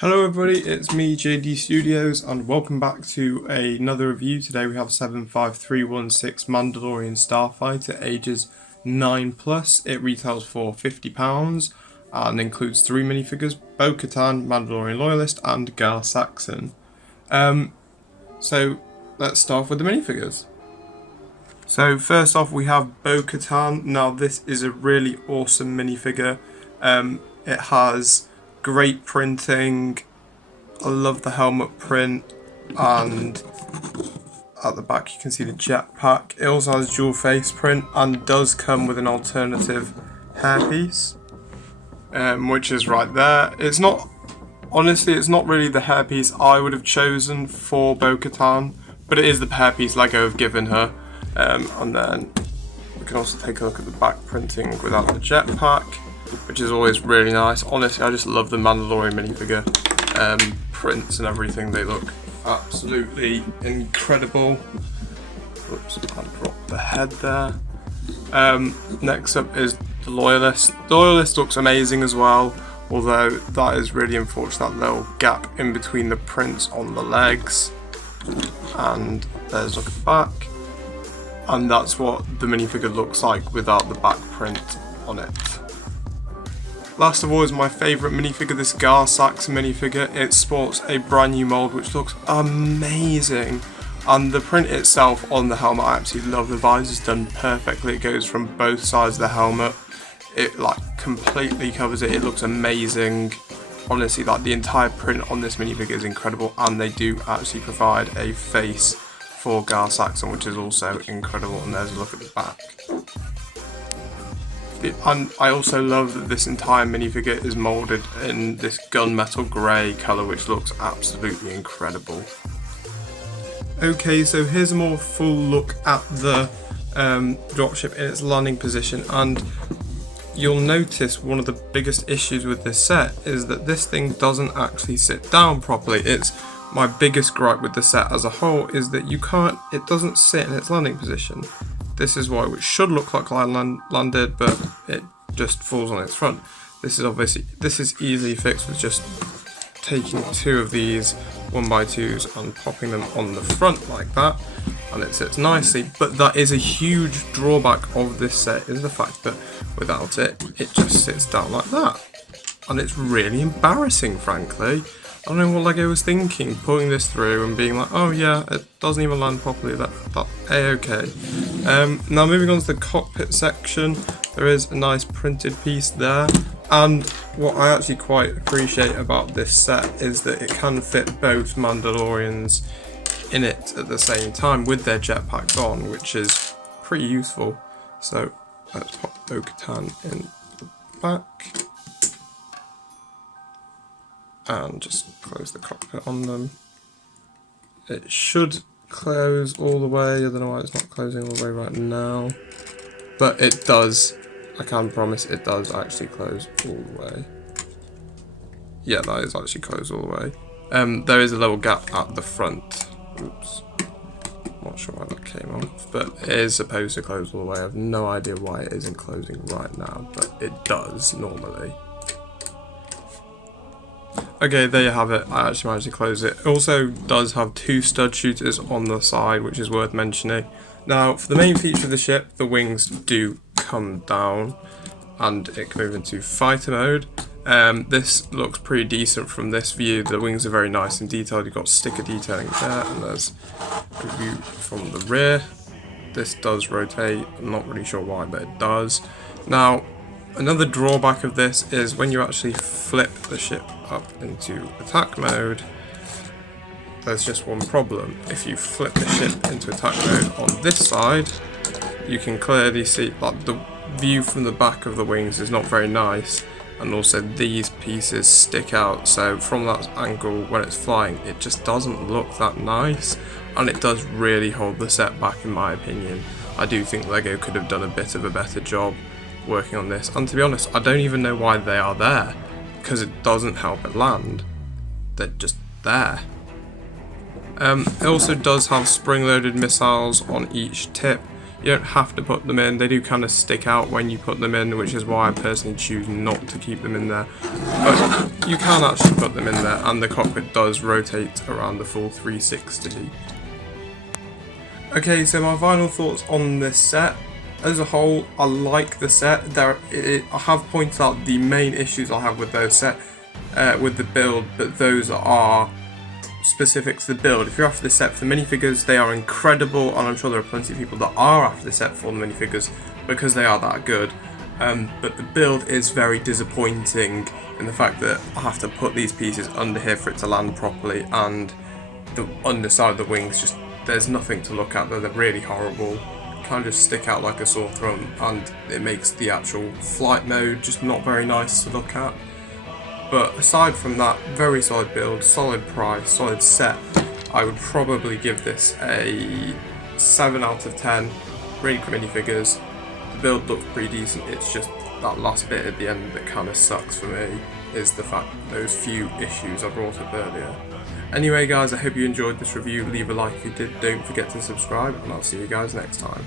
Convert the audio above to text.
Hello everybody, it's me JD Studios and welcome back to another review. Today we have 75316 Mandalorian Starfighter ages 9+. It retails for £50 and includes 3 minifigures: Bo-Katan, Mandalorian Loyalist and Gar Saxon. So let's start with the minifigures. So first off we have Bo-Katan. Now this is a really awesome minifigure. It has great printing. I love the helmet print, and at the back you can see the jetpack. It also has dual face print and does come with an alternative hairpiece, which is right there. It's not really the hairpiece I would have chosen for Bo-Katan, but it is the hairpiece Lego have given her. And then we can also take a look at the back printing without the jetpack, which is always really nice. Honestly, I just love the Mandalorian minifigure prints and everything. They look absolutely incredible. Oops, I dropped the head there. Next up is the Loyalist. The Loyalist looks amazing as well, although that is really unfortunate, that little gap in between the prints on the legs. And there's a look at the back. And that's what the minifigure looks like without the back print on it. Last of all is my favourite minifigure, this Gar Saxon minifigure. It sports a brand new mould which looks amazing. And the print itself on the helmet, I absolutely love. The visor's done perfectly. It goes from both sides of the helmet. It completely covers it. It looks amazing. Honestly, the entire print on this minifigure is incredible, and they do actually provide a face for Gar Saxon, which is also incredible. And there's a look at the back. And I also love that this entire minifigure is moulded in this gunmetal grey colour, which looks absolutely incredible. Okay, so here's a more full look at the dropship in its landing position, and you'll notice one of the biggest issues with this set is that this thing doesn't actually sit down properly. It's my biggest gripe with the set as a whole, is that it doesn't sit in its landing position. This is why it should look like landed, but it just falls on its front. This is easily fixed with just taking 2 of these 1x2s and popping them on the front like that, and it sits nicely. But that is a huge drawback of this set, is the fact that without it, it just sits down like that. And it's really embarrassing, frankly. I don't know what Lego was thinking, pulling this through and being like, oh yeah, it doesn't even land properly, that's A-okay. Now moving on to the cockpit section, there is a nice printed piece there, and what I actually quite appreciate about this set is that it can fit both Mandalorians in it at the same time with their jetpacks on, which is pretty useful. So let's pop Bo-Katan in the back. And just close the cockpit on them. It should close all the way. I don't know why it's not closing all the way right now, but it does. I can promise it does actually close all the way. Yeah, that is actually closed all the way. There is a little gap at the front. Oops. Not sure why that came off, but it is supposed to close all the way. I have no idea why it isn't closing right now, but it does normally. Okay, there you have it. I actually managed to close it. It also does have 2 stud shooters on the side, which is worth mentioning. Now, for the main feature of the ship, the wings do come down, and it can move into fighter mode. This looks pretty decent from this view. The wings are very nice and detailed. You've got sticker detailing there, and there's a view from the rear. This does rotate. I'm not really sure why, but it does. Now, another drawback of this is when you actually flip the ship up into attack mode, there's just one problem. If you flip the ship into attack mode on this side, you can clearly see the view from the back of the wings is not very nice, and also these pieces stick out, so from that angle when it's flying it just doesn't look that nice, and it does really hold the set back in my opinion. I do think Lego could have done a bit of a better job working on this, and to be honest I don't even know why they are there, because it doesn't help it land. They're just there. It also does have spring-loaded missiles on each tip. You don't have to put them in. They do kind of stick out when you put them in, which is why I personally choose not to keep them in there. But you can actually put them in there, and the cockpit does rotate around the full 360. Okay, so my final thoughts on this set. As a whole, I like the set. I have pointed out the main issues I have with those set, with the build, but those are specific to the build. If you're after the set for the minifigures, they are incredible, and I'm sure there are plenty of people that are after the set for the minifigures because they are that good. But the build is very disappointing in the fact that I have to put these pieces under here for it to land properly, and the underside of the wings, just there's nothing to look at. They're really horrible. Kind of just stick out like a sore thumb, and it makes the actual flight mode just not very nice to look at. But aside from that, very solid build, solid price, solid set. I would probably give this a 7 out of 10. Really good minifigures. The build looks pretty decent. It's just that last bit at the end that kind of sucks for me, is the fact those few issues I brought up earlier. Anyway guys, I hope you enjoyed this review. Leave a like if you did. Don't forget to subscribe, and I'll see you guys next time.